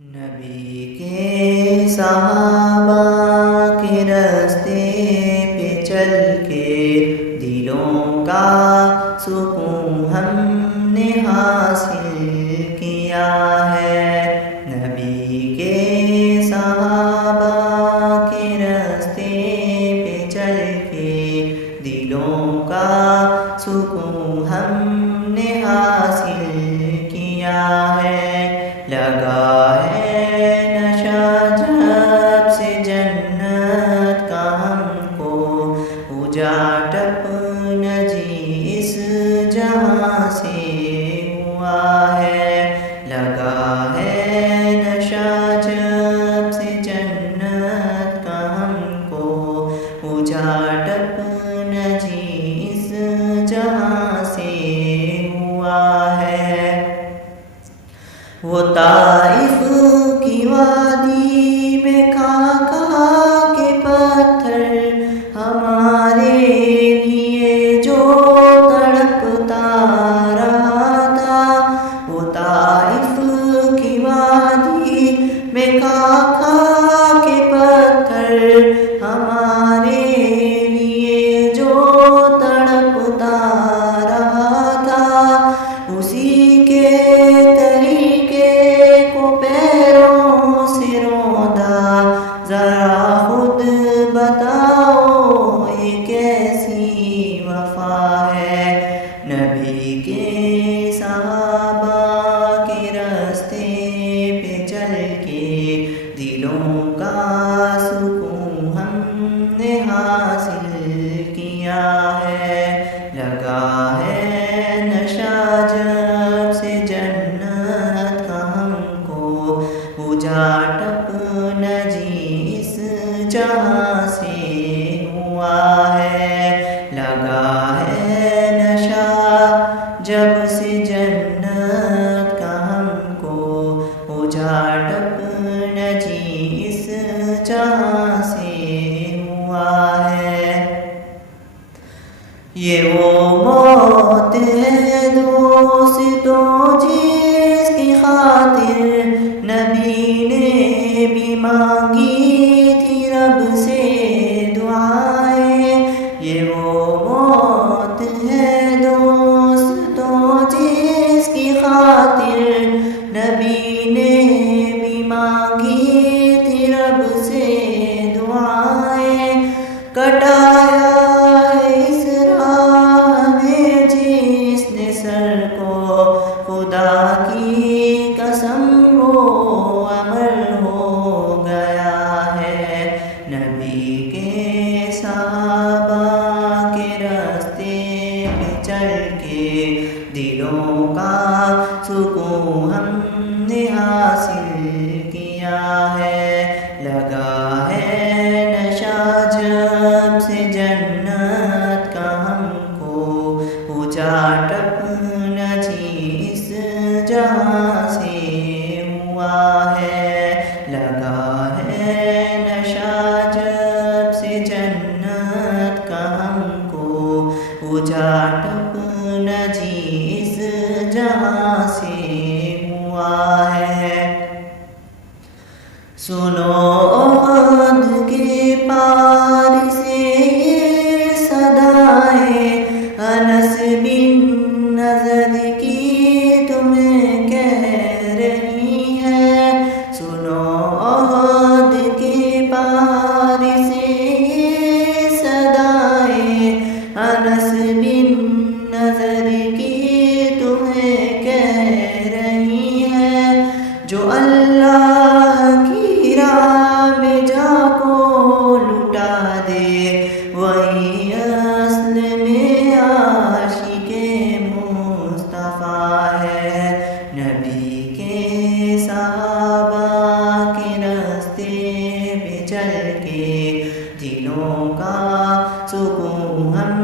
نبی کے صحابہ کے راستے پہ چل کے دلوں کا سکون ہم نے حاصل کیا ہے۔ نبی کے صحابہ کے راستے پہ چل کے دلوں کا سکون ہم نے حاصل کیا ہے۔ لگا ہے نشہ جب سے جنت کا ہم کو، اجاٹ اپنا جی اس جہاں سے ہوا ہے۔ لگا ہے نشہ جب سے جنت کا ہم کو، اجاٹ اپنا جی اس جہاں سے ہوا ہے۔ وہ طائف کی وادی میں کھا کھا کے پتھر ہمارے لیے جو تڑپتا رہا تھا، وہ طائف کی وادی میں کھا کھا کے پتھر ہمارے لیے جو تڑپتا رہا تھا، اسی کے ذرا خود بتاؤ یہ کیسی وفا ہے۔ نبی کے صحابہ کے راستے پہ چل کے دلوں کا سکون ہم نے حاصل کیا ہے۔ لگا ہے نشہ جب سے جنت کا ہم کو، اجاٹ اپنا جی اس جہاں سے ہوا ہے۔ لگا ہے نشہ جب سے جنت کا ہم کو، اجاٹ اپنا جی اس جہاں سے ہوا ہے۔ یہ وہ موت ہے دوستوں جس کی خاطر نبی نے بھی مانگی تھی رب سے دعائیں۔ یہ وہ موت ہے دوستوں جس کی خاطر نبی نے بھی مانگی تھی رب سے دعائیں۔ کٹایا ہے اس راہ میں جس نے سر کو، خدا کی قسم وہ امر ہو گیا ہے۔ نبی کے صحابہ کے راستے پہ چل کے دلوں کا سکون ہم نے حاصل کیا ہے۔ لگا ہے نشہ جب سے جنت کا ہم کو، اجاٹ اپنا جی اس جہاں سے ہوا ہے۔ لگا ہے نشہ جب سے جنت کا ہم کو، اجاٹ اپنا جی اس جہاں سے ہوا ہے۔ سنو احد کے پار سے یہ صدائیں انس بن نضر کی تمہیں کہہ رہی ہے۔ سنو احد کے پار سے یہ صدائیں انس بن نضر کی تمہیں کہہ رہی ہے۔ جو اللہ کی راہ میں جا کو لٹا دے، وہی اصل میں عاشق مصطفیٰ ہے۔ نبی کے صحابہ کے راستے پہ چل کے دلوں کا سکون ہم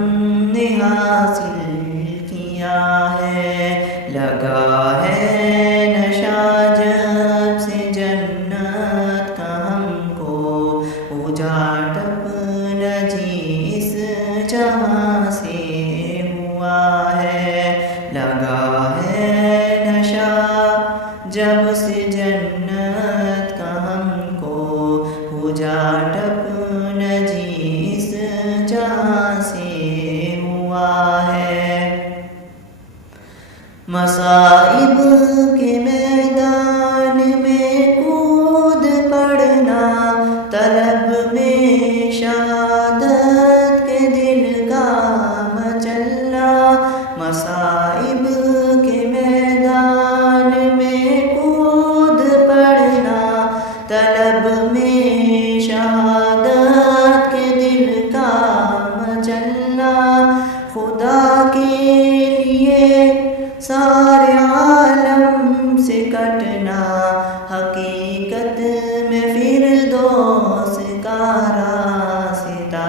نے حاصل کیا ہے۔ لگا ہے نشہ جب سے جنت کا ہم کو پوجا ٹپ نجی اس جہاں سے ہوا ہے۔ مصائب کے میدان میں کود پڑنا، طلب میں شہادت کے دل کا مچلنا۔ مصائب کے میدان میں کود پڑنا، طلب میں شہادت کے دل کا مچلنا۔ خدا کے لیے سارے عالم سے کٹنا، حقیقت میں فردوس کا راستہ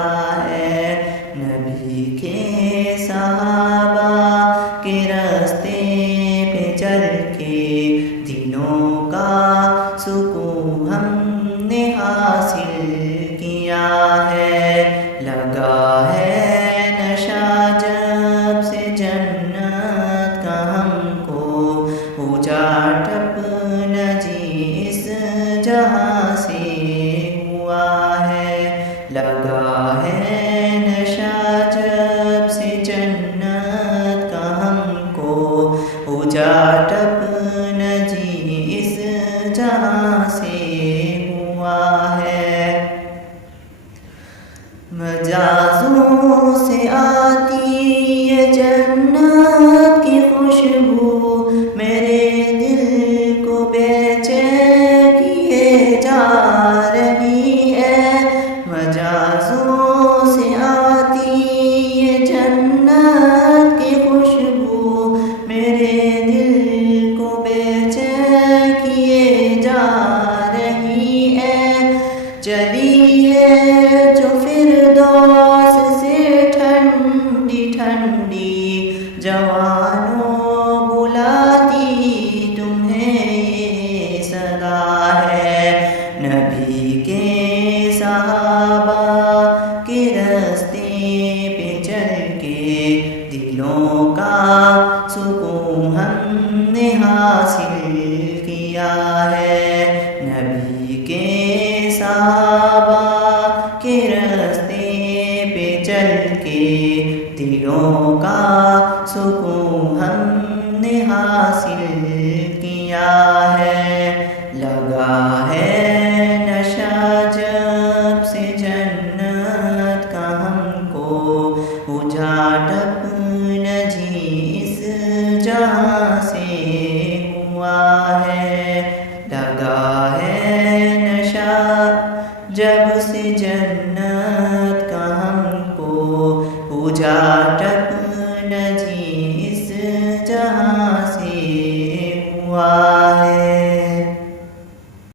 ہے۔ نبی کے صحابہ کے راستے پہ چل کے دلوں کا سکون ہم نے حاصل کیا ہے۔ لگا ہے نشہ جب سے جنت کا ہم کو پوجا ٹپ نجی اس جہاں سے ہوا ہے۔ لگا ہے نشہ جب سے جنت کا ہم کو پوجا ٹپ نجی اس جہاں سے ہوا ہے۔ مجازوں سے آتی یہ جنت کی خوشبو، میرے دل کو بے چین کیے جا رہی ہے۔ مجازوں سے آتی یہ جنت کی خوشبو، میرے دل کو بے چین کیے جا رہی ہے۔ چلی ہے جو فردوس سے ٹھنڈی ٹھنڈی، جوانوں بلاتی تمہیں یہ صدا ہے۔ نبی کے صحابہ کے راستے پہ چل کے دلوں کا سکون ہم نے حاصل کیا ہے۔ نبی کے صحابہ کے راستے پہ چل کے دلوں کا سکون ہم نے حاصل کیا ہے۔ لگا ہے نشہ جب سے جنت کا ہم کو پوجا ٹپ نجی اس جہاں سے ہوا ہے۔ لگا ہے نشہ جب سے جنت کا ہم کو پوجا ٹپ نجی اس جہاں سے ہوا